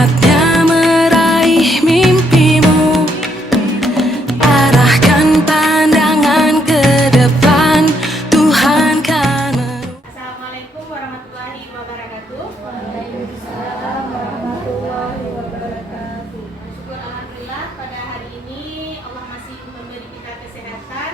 Saatnya meraih mimpimu, arahkan pandangan ke depan, Tuhan kan. Assalamualaikum warahmatullahi wabarakatuh. Waalaikumsalam warahmatullahi wabarakatuh. Syukur alhamdulillah pada hari ini Allah masih memberi kita kesehatan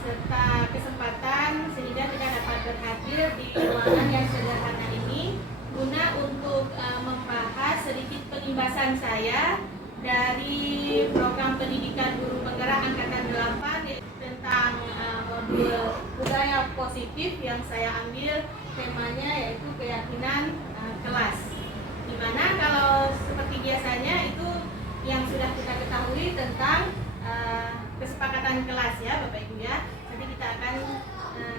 serta kesempatan sehingga kita dapat berhadir di ruangan yang sederhana ini guna untuk membahas sedikit penimbasan saya dari program pendidikan guru penggerak angkatan 8 tentang modul budaya positif yang saya ambil temanya yaitu keyakinan kelas. Dimana kalau seperti biasanya itu yang sudah kita ketahui tentang kesepakatan kelas ya Bapak Ibu ya. Nanti kita akan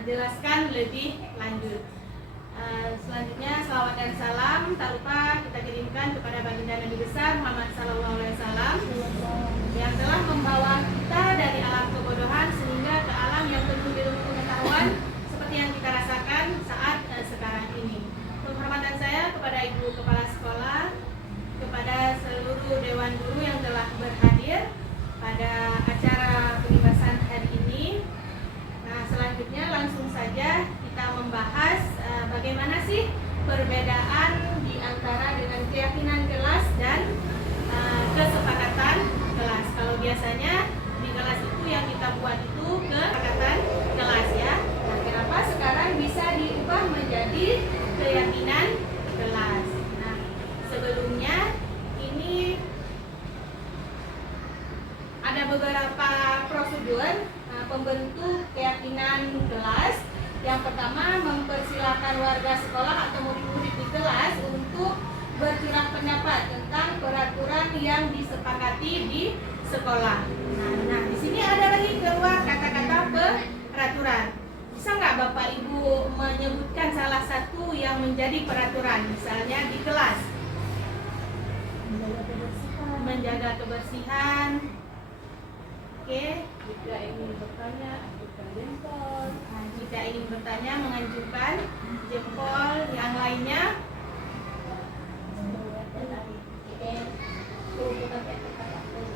jelaskan lebih lanjut. Selanjutnya salawat dan salam tak lupa kita kirimkan kepada baginda Nabi besar Muhammad SAW yang telah membawa kita dari alam kebodohan sehingga ke alam yang penuh ilmu pengetahuan seperti yang kita rasakan saat sekarang ini. Penghormatan saya kepada Ibu Kepala Sekolah, kepada seluruh Dewan Guru yang telah berhadir pada acara penimbasan hari ini. Nah, selanjutnya langsung saja kita membahas bagaimana sih perbedaan di antara dengan keyakinan kelas dan kesepakatan kelas. Kalau biasanya di kelas itu yang kita buat itu kesepakatan kelas ya. Nah, kenapa sekarang bisa diubah menjadi keyakinan kelas? Nah, sebelumnya ini ada beberapa prosedur pembentuk keyakinan kelas. Yang pertama, mempersilahkan warga sekolah atau murid-murid di kelas untuk bercurah pendapat tentang peraturan yang disepakati di sekolah. Nah, di sini ada lagi keluar kata-kata peraturan. Bisa nggak Bapak Ibu menyebutkan salah satu yang menjadi peraturan, misalnya di kelas? Menjaga kebersihan. Oke. Jika ingin bertanya, ajukan jempol. Nah, jika ingin bertanya, mengajukan jempol. Yang lainnya?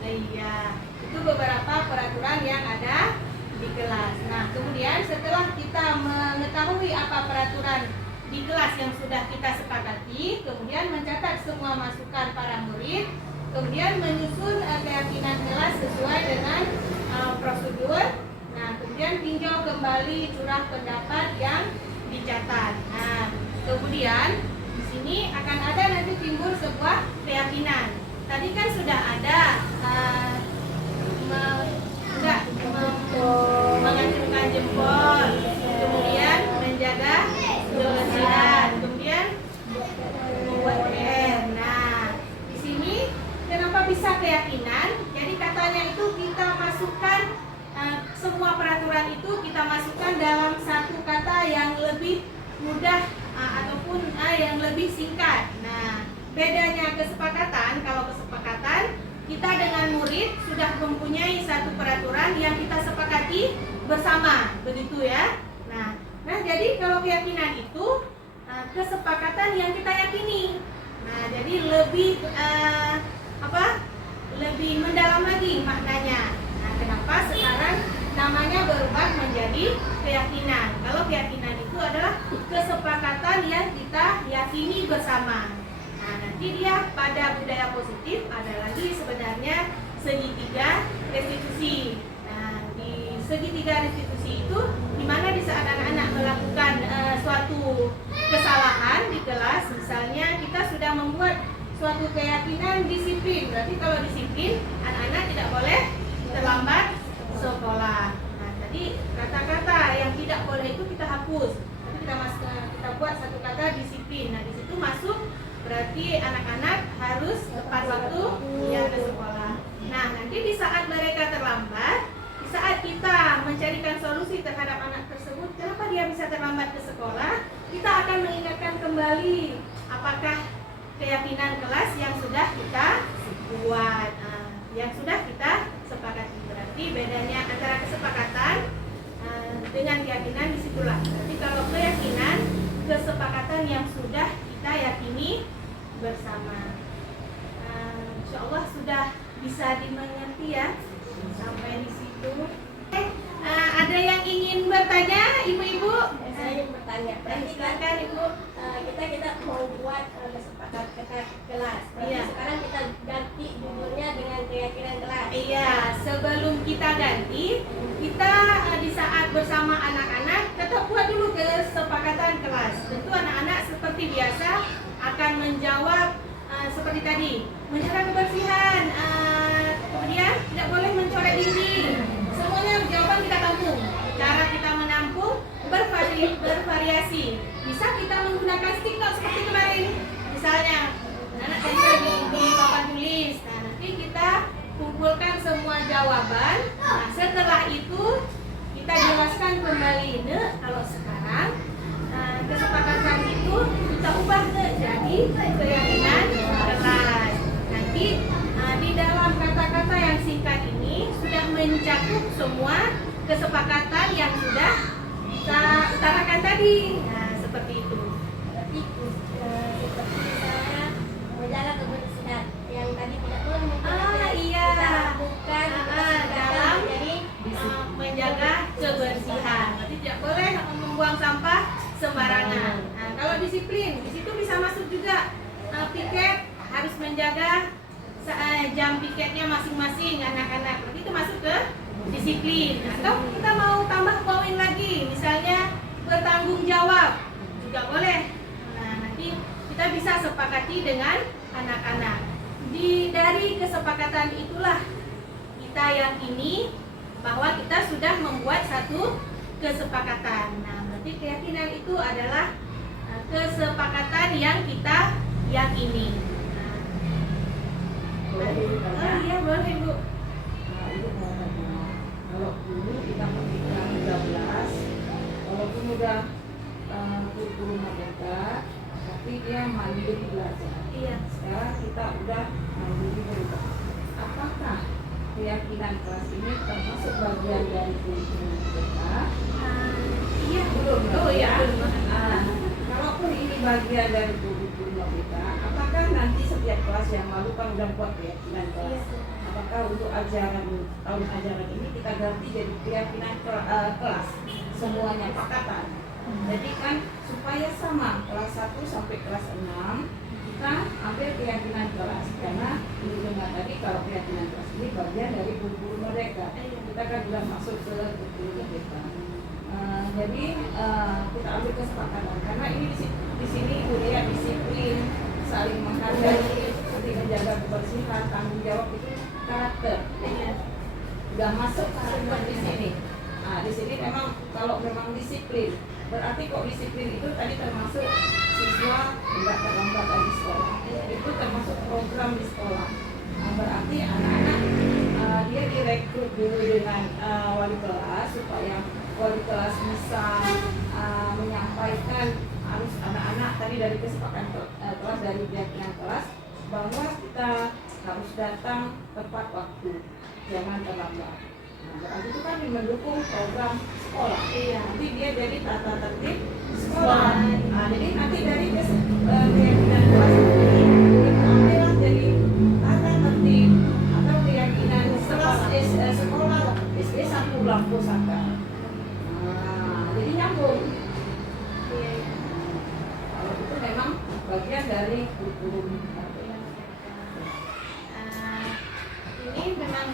Iya, itu beberapa peraturan yang ada di kelas. Nah, kemudian setelah kita mengetahui apa peraturan di kelas yang sudah kita sepakati, kemudian mencatat semua masukan para murid, kemudian menyusun keyakinan kelas sesuai dengan prosedur. Nah, kemudian tinjau kembali curah pendapat yang dicatat. Nah, kemudian di sini akan ada nanti timbul sebuah keyakinan. Tadi kan sudah ada mengacungkan jempol, kemudian menjaga kebersihan, kemudian membuat PR. Nah, di sini kenapa bisa keyakinan? Jadi katanya itu kita masukkan semua peraturan itu kita masukkan dalam satu kata yang lebih mudah ataupun yang lebih singkat. Nah, bedanya kesepakatan, kalau kesepakatan kita dengan murid sudah mempunyai satu peraturan yang kita sepakati bersama, begitu ya. Nah, jadi kalau keyakinan itu kesepakatan yang kita yakini. Nah, jadi lebih lebih mendalam lagi maknanya. Nah, kenapa sekarang namanya berubah menjadi keyakinan? Kalau keyakinan itu adalah kesepakatan yang kita yakini bersama. Nah, nanti dia pada budaya positif ada lagi sebenarnya segitiga restitusi. Nah, di segitiga restitusi itu di mana di saat anak-anak melakukan suatu kesalahan di kelas, misalnya kita sudah membuat suatu keyakinan disiplin. Berarti kalau disiplin, anak-anak tidak boleh terlambat sekolah. Nah, jadi kata-kata yang tidak boleh itu kita hapus. Tapi kita buat satu kata disiplin. Nah, di situ masuk berarti anak-anak harus tepat waktu ya ke sekolah. Nah, nanti di saat mereka terlambat, di saat kita mencarikan solusi terhadap anak tersebut, kenapa dia bisa terlambat ke sekolah, kita akan mengingatkan kembali apakah keyakinan kelas yang sudah kita buat, yang sudah kita sepakati. Berarti bedanya antara kesepakatan dengan keyakinan disitulah. Berarti kalau keyakinan, kesepakatan yang sudah kita yakini bersama. Insya Allah sudah bisa dimengerti ya sampai di situ. Ada yang ingin bertanya, ibu-ibu? Saya ingin bertanya. Berarti kan Silakan ibu. kita mau buat kesepakatan kelas. Berarti Iya. sekarang kita ganti judulnya dengan keyakinan kelas. Iya, sebelum kita ganti, kita di saat bersama anak-anak tetap buat dulu kesepakatan kelas. Tentu anak-anak seperti biasa akan menjawab seperti tadi, menjaga kebersihan, kemudian tidak boleh mencoret dinding. Semuanya jawaban kita tampung. Cara kita menampung bervariasi. Bisa kita menggunakan stick note seperti kemarin. Misalnya, anak tempel di papan tulis. Nah, nanti kita kumpulkan semua jawaban. Nah, setelah itu kita jelaskan kembali. Kalau sekarang kesepakatan itu kita ubah jadi keyakinan kelas. Nanti di dalam kata-kata yang singkat ini sudah mencakup semua kesepakatan yang sudah kita utarakan tadi. Nah, seperti itu. Berarti seperti misalnya menjaga kebersihan yang tadi tidak boleh Iya. kita lakukan Dalam jadi menjaga kebersihan. Berarti tidak boleh membuang sampah sembarangan. Nah, kalau disiplin, di situ bisa masuk juga piket harus menjaga jam piketnya masing-masing anak-anak. Berarti itu masuk ke disiplin. Atau kita mau tambah poin lagi, misalnya bertanggung jawab juga boleh. Nah, nanti kita bisa sepakati dengan anak-anak. Dari kesepakatan itulah kita yakini bahwa kita sudah membuat satu kesepakatan. Nah, berarti keyakinan itu adalah kesepakatan yang kita yakini. Oh iya, boleh Bu. Nah, itu mau tanya, kalau dulu kita ketika 13, walaupun udah kurikulum merdeka, tapi dia mandiri belajar. Iya. Sekarang kita udah mandiri berubah. Apakah keyakinan kelas ini termasuk bagian dari kurikulum merdeka? Iya. Belum. Oh iya, belum. Kalaupun ini bagian dari kurikulum merdeka, apakah nanti setiap kelas yang lalu kan udah buat keyakinan kelas? Apakah untuk tahun ajaran ini kita ganti jadi keyakinan kelas semuanya pakatan? Jadi kan supaya sama kelas 1 sampai kelas 6 kita ambil keyakinan kelas, karena ini dengar tadi kalau keyakinan kelas ini bagian dari kurikulum merdeka. Kita kan sudah masuk ke kurikulum merdeka. Jadi kita ambil kesepakatan karena ini di sini budaya disiplin, saling menghargai, seperti menjaga kebersihan, tanggung jawab itu karakter. Udah masuk semua di sini. Nah, di sini memang kalau memang disiplin, berarti kok disiplin itu tadi termasuk siswa tidak terlambat di sekolah. Itu termasuk program di sekolah. Nah, berarti anak-anak dia direkrut dulu dengan wali kelas supaya wali kelas bisa menyampaikan harus anak-anak tadi dari kesepakatan kelas, dari keyakinan kelas bahwa kita harus datang tepat waktu, jangan terlambat. Nah, berarti itu kan mendukung program sekolah. Nanti dia jadi tata tertib sekolah. Nah, jadi nanti dari keyakinan kelas ini kita ambillah jadi tata tertib atau keyakinan sekolah SD 1 Lampu Saka. Jadi nyambung. Kalau itu memang bagian dari kurikulum. Ini memang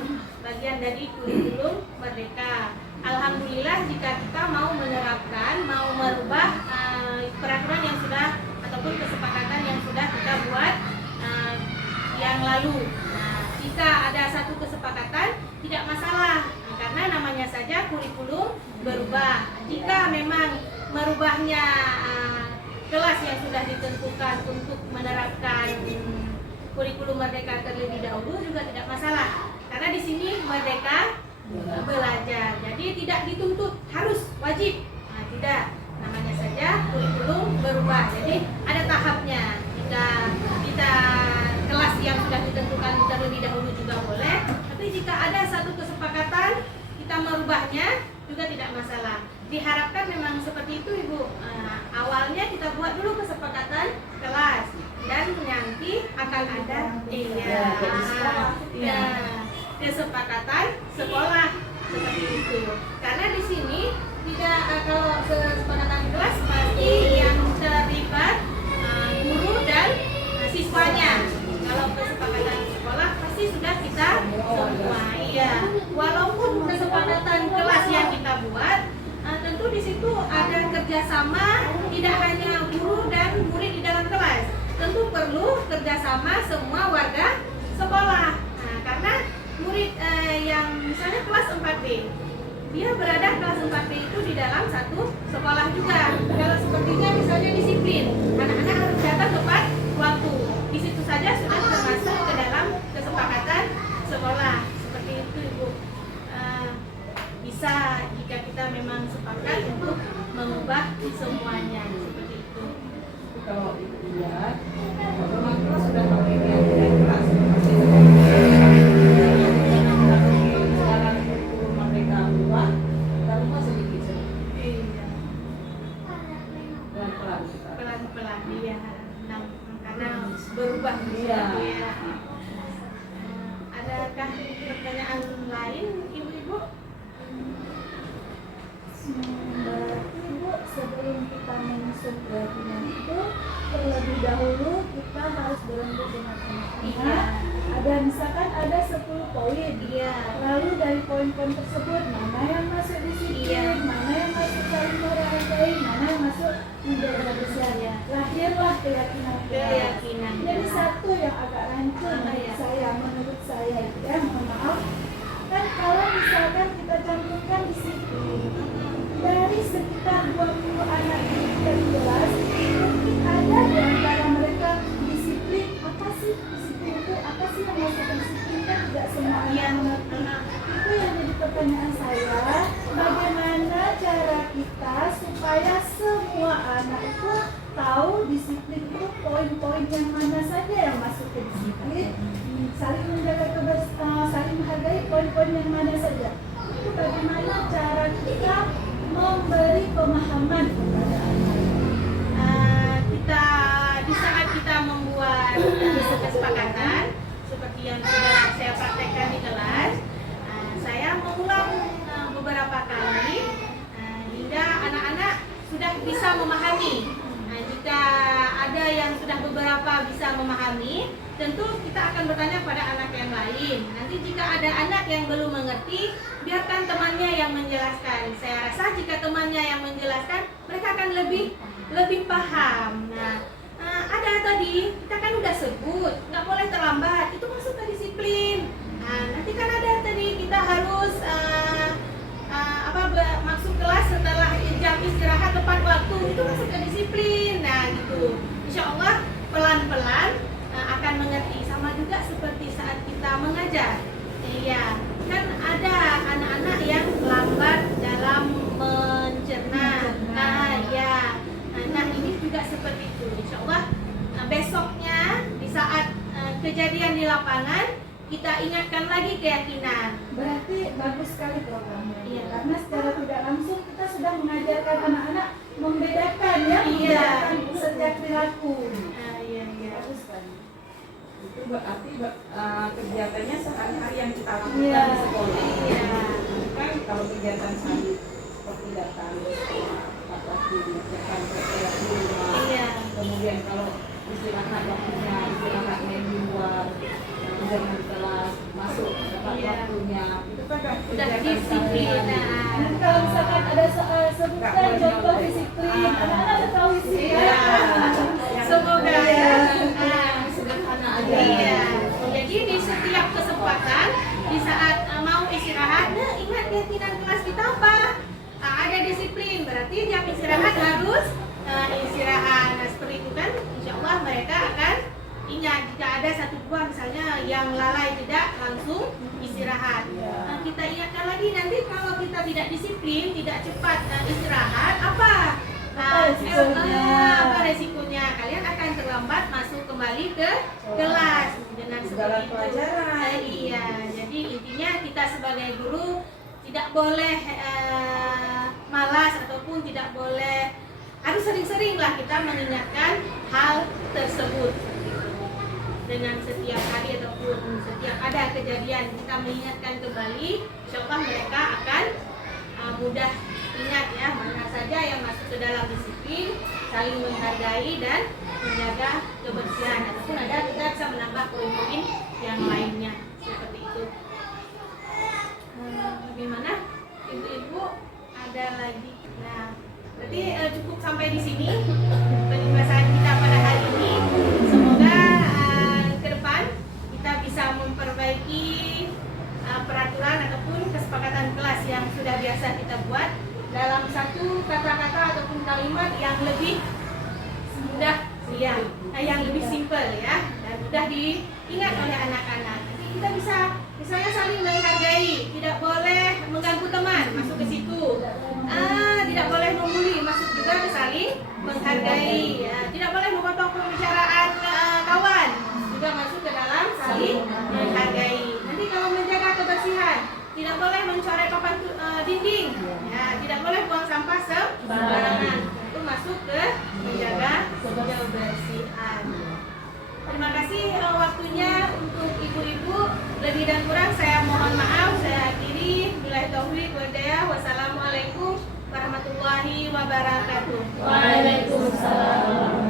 bagian dari kurikulum merdeka. Alhamdulillah jika kita mau menerapkan, mau merubah peraturan yang sudah ataupun kesepakatan yang sudah kita buat yang lalu. Nah, jika ada satu kesepakatan tidak masalah, karena namanya saja kurikulum berubah. Jika memang merubahnya kelas yang sudah ditentukan untuk menerapkan kurikulum merdeka terlebih dahulu juga tidak masalah, karena di sini merdeka belajar, jadi tidak dituntut harus wajib. Nah, tidak, namanya saja kurikulum berubah, jadi ada tahapnya. Jika kita kelas yang sudah ditentukan terlebih dahulu juga boleh, tapi jika ada satu kesepakatan kita merubahnya juga tidak masalah. Diharapkan memang seperti itu Ibu. Awalnya kita buat dulu kesepakatan kelas, dan nanti akan ada kesepakatan sekolah seperti itu. Karena di sini tidak kalau kesepakatan kelas pasti yang terlibat guru dan siswanya. Kalau kesepakatan sekolah pasti sudah kita semua. Iya. Walaupun kesepakatan kelas yang kita buat, tentu di situ ada kerjasama tidak hanya guru dan murid di dalam kelas. Tentu perlu kerjasama semua warga sekolah. Nah, karena murid yang misalnya kelas 4B, dia berada kelas 4B itu di dalam satu sekolah juga. Kalau sepertinya misalnya disiplin, anak-anak harus datang tepat waktu. Di situ saja sudah termasuk ke dalam kesepakatan sekolah. Seperti itu, Ibu. Bisa jika kita memang sepakat untuk mengubah semuanya seperti itu. Kalau ibu lihat, memang kelas sudah pakai kelas. Sekarang kurikulum mereka berubah, kita ubah sedikit. Iya. Pelan-pelan kita. Pelan-pelan dia karena berubah Iya. ya. Adakah pertanyaan lain, Ibu-ibu? Berarti Bu, sebelum kita menyusun keyakinan itu terlebih dahulu kita harus berembuk dengan anak-anak. Ada misalkan ada 10 poin. Iya. Lalu dari poin-poin tersebut mana yang masuk disiplin, Iya. mana yang masuk saling menghargai, mana yang masuk menjaga besar. Iya. Lahirlah keyakinan. Keyakinan. Jadi satu yang agak rancun menurut saya itu ya, mohon maaf. Kan kalau misalkan kita cantumkan disiplin, dari sekitar 20 anak di kelas, mungkin ada di antara mereka disiplin. Apa sih disiplin itu? Apa sih yang masuk disiplin? Kan tidak semua anak mengerti. Itu yang jadi pertanyaan saya. Bagaimana cara kita supaya semua anak itu tahu disiplin itu poin-poin yang mana saja yang masuk ke disiplin, saling menjaga saling menghargai poin-poin yang mana saja. Itu bagaimana cara kita memberi pemahaman kepada anak. Kita di saat kita membuat kesepakatan seperti yang sudah saya praktekkan di kelas, saya mengulang beberapa kali hingga anak-anak sudah bisa memahami. Jika ada yang sudah beberapa bisa memahami, tentu kita akan bertanya pada anak yang lain. Nanti jika ada anak yang belum mengerti, biarkan temannya yang menjelaskan. Saya rasa jika temannya yang menjelaskan, mereka akan lebih paham. Nah, ada tadi kita kan udah sebut nggak boleh terlambat, itu masuk ke disiplin. Nanti kan ada tadi kita harus masuk kelas setelah jam istirahat tepat waktu, itu masuk ke disiplin. Nah gitu, insya Allah pelan-pelan akan mengerti. Sama juga seperti saat kita mengajar. Iya, kan ada anak-anak yang lambat dalam mencerna. Nah ini juga seperti itu. Insya Allah besoknya di saat kejadian di lapangan kita ingatkan lagi keyakinan. Berarti bagus sekali programnya. Iya. Karena secara tidak langsung kita sudah mengajarkan anak-anak membedakan ya, Iya. membedakan sejak perilaku. Iya. Bagus sekali. Itu berarti kegiatannya sehari-hari yang kita lakukan Iya. di sekolah. Iya. Kan kalau kegiatan sehari seperti datang tepat waktu, datang ke kelas di rumah. Iya. Kemudian kalau istirahat waktunya, istirahat main di luar, jangan kelas, masuk tepat Iya. waktunya. Itu kan Udah kegiatan disiplin. sehari-hari. Nanti kalau misalkan ada sebutkan contoh disiplin, anak-anak udah tahu sih Iya. ya. Semoga ya. Sederhana aja. Iya. Jadi di setiap kesempatan di saat mau istirahat, ingat keyakinan kelas kita apa? Ada disiplin, berarti jam istirahat harus istirahat. Nah seperti itu kan, insya Allah mereka akan ingat. Jika ada satu dua misalnya yang lalai tidak langsung istirahat, kita ingatkan lagi. Nanti kalau kita tidak disiplin, tidak cepat istirahat, apa resikonya? Kalian akan terlambat masuk kembali ke kelas dengan seperti itu. Pelajaran. Iya, jadi intinya kita sebagai guru tidak boleh malas ataupun tidak boleh, harus sering-sering lah kita mengingatkan hal tersebut. dengan setiap hari ataupun setiap ada kejadian kita mengingatkan kembali, insya Allah mereka akan mudah ingat ya mana saja yang masuk ke dalam disiplin, saling menghargai dan menjaga kebersihan, ataupun ada kita bisa menambah poin-poin yang lainnya seperti itu. Bagaimana ibu-ibu, ada lagi? Nah, berarti cukup sampai di sini penjelasan kita pada hari ini. Semoga ke depan kita bisa memperbaiki peraturan ataupun kesepakatan kelas yang sudah biasa kita buat dalam satu kata-kata ataupun kalimat yang lebih mudah ya, yang lebih simpel ya, dan mudah diingat oleh anak-anak. Nanti kita bisa misalnya saling menghargai, tidak boleh mengganggu teman, masuk ke situ. Tidak boleh membuli, masuk juga ke saling menghargai. Tidak boleh memotong pembicaraan kawan, juga masuk ke dalam saling menghargai. Nanti kalau menjaga kebersihan, tidak boleh mencoret papan dinding, ya, tidak boleh buang sampah sembarangan. Itu masuk ke menjaga kebersihan. Terima kasih waktunya untuk ibu-ibu. Lebih dan kurang saya mohon maaf. Saya akhiri. Billahi taufiq wal hidayah. Wassalamualaikum warahmatullahi wabarakatuh. Waalaikumsalam.